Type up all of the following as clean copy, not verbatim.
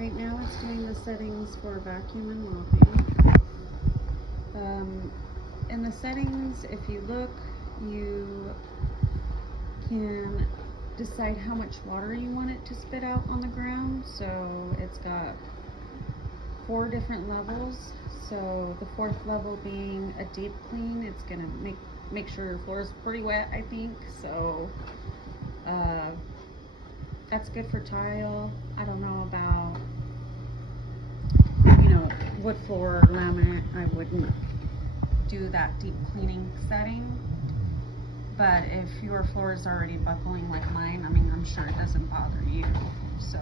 Right now it's doing the settings for vacuum and mopping. In the settings, if you look, you can decide how much water you want it to spit out on the ground. So it's got 4 different levels. So the 4th level being a deep clean. It's gonna make sure your floor is pretty wet, I think. So that's good for tile. I don't know about, wood floor, laminate. I wouldn't do that deep cleaning setting. But if your floor is already buckling like mine, I mean, I'm sure it doesn't bother you. So,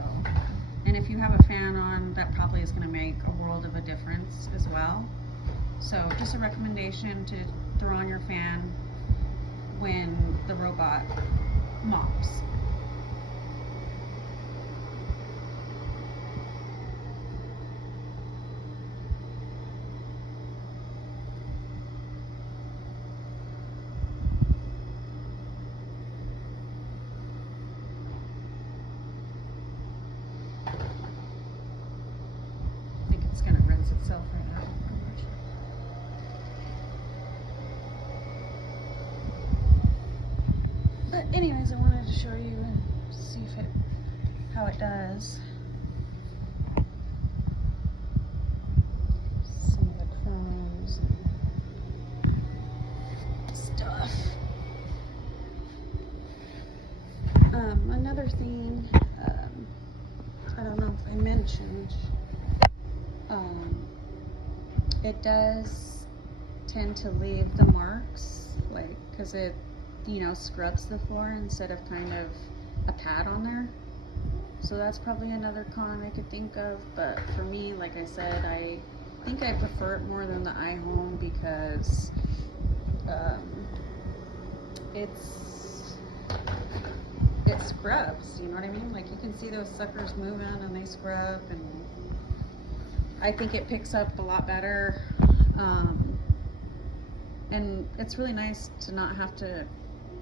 and if you have a fan on, that probably is going to make a world of a difference as well. So just a recommendation to throw on your fan when the robot mops. I think it's going to rinse itself right now. But anyways, I wanted to show you and see how it does. Some of the crumbs and stuff. Another thing, I don't know if I mentioned, it does tend to leave the marks, like, because it scrubs the floor instead of kind of a pad on there. So that's probably another con I could think of. But for me, like I said, I think I prefer it more than the iHome because it scrubs, you know what I mean? Like, you can see those suckers moving and they scrub, and I think it picks up a lot better. And it's really nice to not have to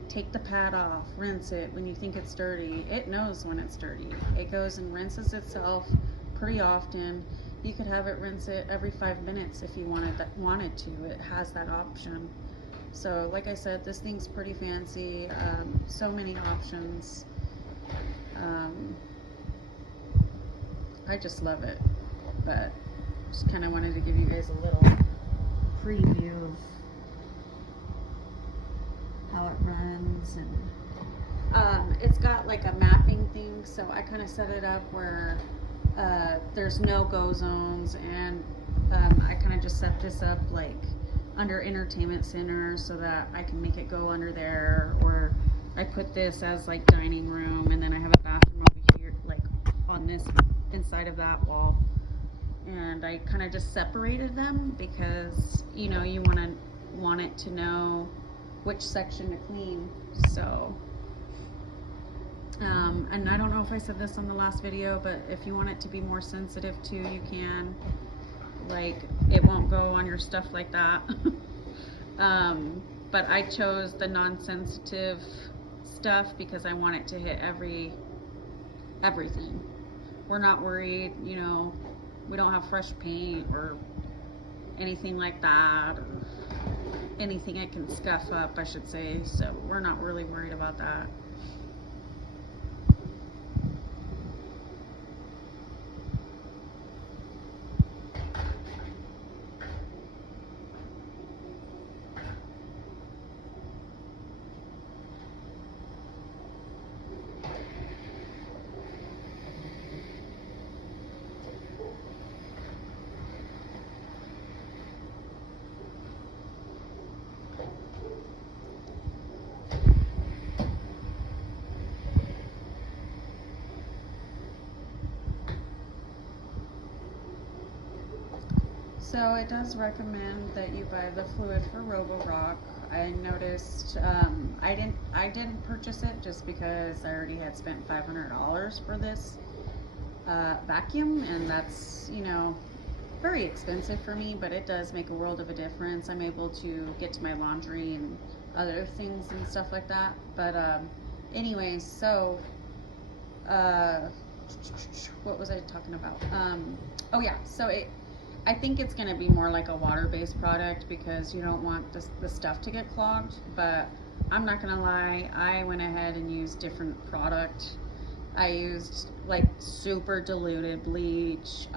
take the pad off, rinse it when you think it's dirty. It knows when it's dirty. It goes and rinses itself pretty often. You could have it rinse it every 5 minutes if you wanted to. It has that option. So like I said, this thing's pretty fancy. So many options. I just love it. But just kind of wanted to give you guys a little preview of how it runs. And it's got like a mapping thing, so I kind of set it up where there's no go zones, and I kind of just set this up like under entertainment center so that I can make it go under there, or I put this as like dining room, and then I have a bathroom over here like on this inside of that wall. And I kind of just separated them because you want it to know which section to clean. So and I don't know if I said this on the last video, but if you want it to be more sensitive too, you can, like, it won't go on your stuff like that. But I chose the non-sensitive stuff because I want it to hit everything. We're not worried, we don't have fresh paint or anything like that, or anything it can scuff up, I should say. So we're not really worried about that. So it does recommend that you buy the fluid for Roborock. I noticed I didn't purchase it just because I already had spent $500 for this vacuum, and that's very expensive for me, but it does make a world of a difference. I'm able to get to my laundry and other things and stuff like that. But anyways, so what was I talking about? Oh yeah, so I think it's going to be more like a water-based product because you don't want the stuff to get clogged, but I'm not going to lie, I went ahead and used different product. I used like super diluted bleach.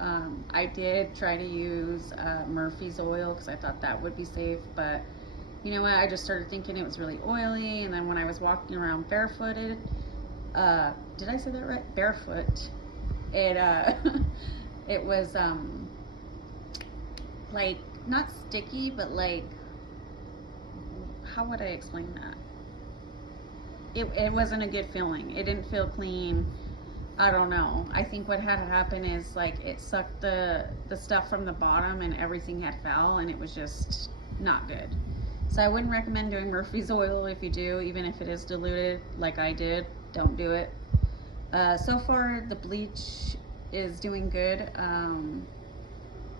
I did try to use Murphy's oil because I thought that would be safe, but you know what? I just started thinking it was really oily, and then when I was walking around barefooted, did I say that right? Barefoot. It it was like not sticky, but like how would I explain that? It wasn't a good feeling. It didn't feel clean. I don't know. I think what had happened is like it sucked the stuff from the bottom and everything had fell and it was just not good. So I wouldn't recommend doing Murphy's oil if you do, even if it is diluted like I did. Don't do it. So far the bleach is doing good.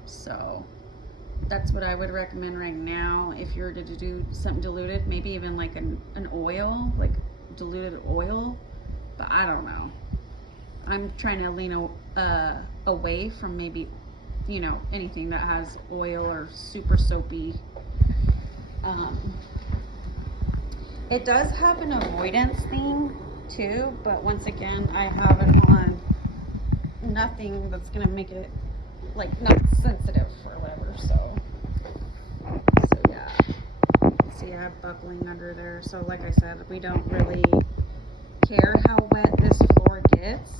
So that's what I would recommend right now if you're to do something diluted, maybe even like an oil, like diluted oil, but I don't know. I'm trying to lean away from maybe, you know, anything that has oil or super soapy. It does have an avoidance thing too, but once again, I have it on nothing that's gonna make it like not sensitive or whatever. So yeah. See, I have buckling under there. So like I said, we don't really care how wet this floor gets.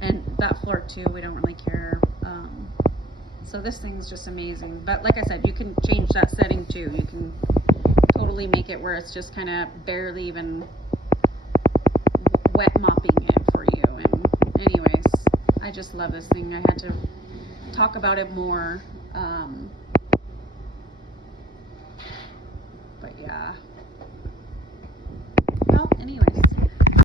And that floor too, we don't really care. So this thing's just amazing. But like I said, you can change that setting too. You can totally make it where it's just kind of barely even wet mopping it for you. And anyways, I just love this thing. I had to talk about it more. But yeah,